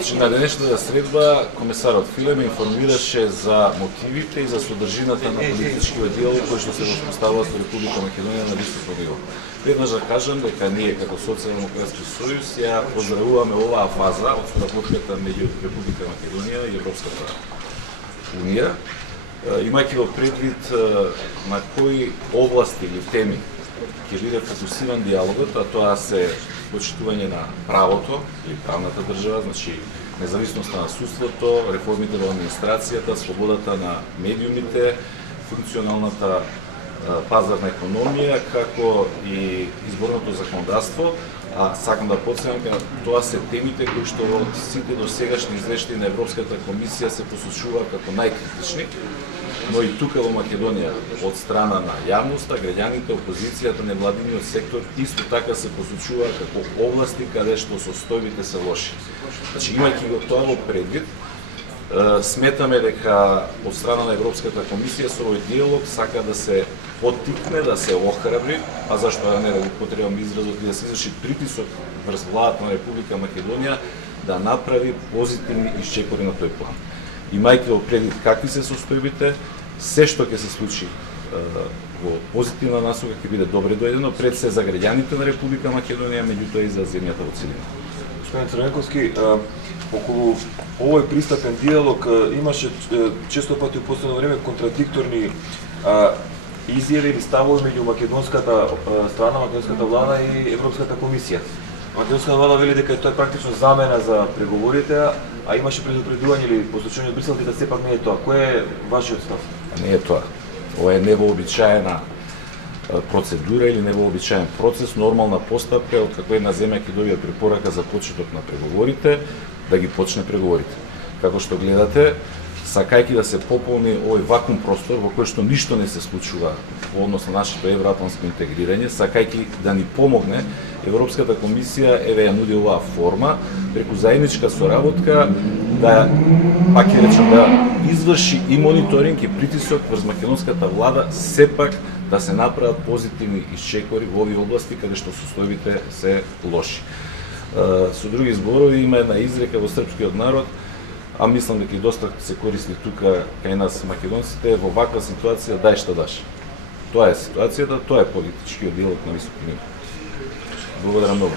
На денешната средба комесарот Филе ме информираше за мотивите и за содржината на политичкиот диалог кој што се воспоставува со Република Македонија на високо ниво. Веднаш да кажам дека ние како Социјалдемократски сојуз ја поздравуваме оваа фаза од соработката меѓу Република Македонија и Европската Унија, имајќи во предвид на кои области или теми ќе биде фокусиран диалогот, а тоа се почитување на правото или правната држава, значи независноста на судството, реформите во администрацијата, слободата на медиумите, функционалната пазарна економија, како и изборното законодавство. А сакам да потсетам дека тоа се темите кои што во сите досегашни извештаи на Европската комисија се посочува како најкритични, но и тука во Македонија од страна на јавноста, граѓаните, опозицијата, невладиниот сектор исто така се посочува како области каде што состојбите се лоши. Значи, имајќи го тоа во предвид, сметаме дека од страна на Европската комисија со овој диалог сака да се поттикне, да се охрабри, а зашто да не да го потребам изразот и да се изврши притисок врз владата на Република Македонија да направи позитивни исчекори на тој план. Имајќи во предвид какви се состојбите, се што ќе се случи во позитивна насока ќе биде добре дојдено пред се за граѓаните на Република Македонија, меѓутоа и за земјата во целина. Господин Црнековски, околу овој пристапен диалог имаше често пати у последно време контрадикторни изјави или ставови меѓу македонската страна, македонската влада и Европската комисија. Македонската влада вели дека тоа е практично замена за преговорите, а имаше предупредување или посочување од Брисел дека сепак не е тоа. Кој е вашиот став? Не е тоа. Ова е невообичаена процедура или невообичаен процес, нормална постапка од како една земја ќе добие препорака за почеток на преговорите, да ги почне преговорите. Како што гледате, сакајќи да се пополни овој вакуум простор во кој што ништо не се случува во однос на нашето евроатланско интегрирање, сакајќи да ни помогне, Европската комисија еве ја нуди оваа форма преку заедничка соработка да, пак ќе речем, да изврши и мониторинг и притисок врз македонската влада сепак да се направат позитивни исчекори во овие области каде што состојбите се лоши. Со други зборови, има една изрека во српскиот народ, а мислам дека и доста се користи тука кај нас македонците, во ваква ситуација дај што даш. Тоа е ситуацијата, тоа е политичкиот диалог на високо ниво. Благодарам многу.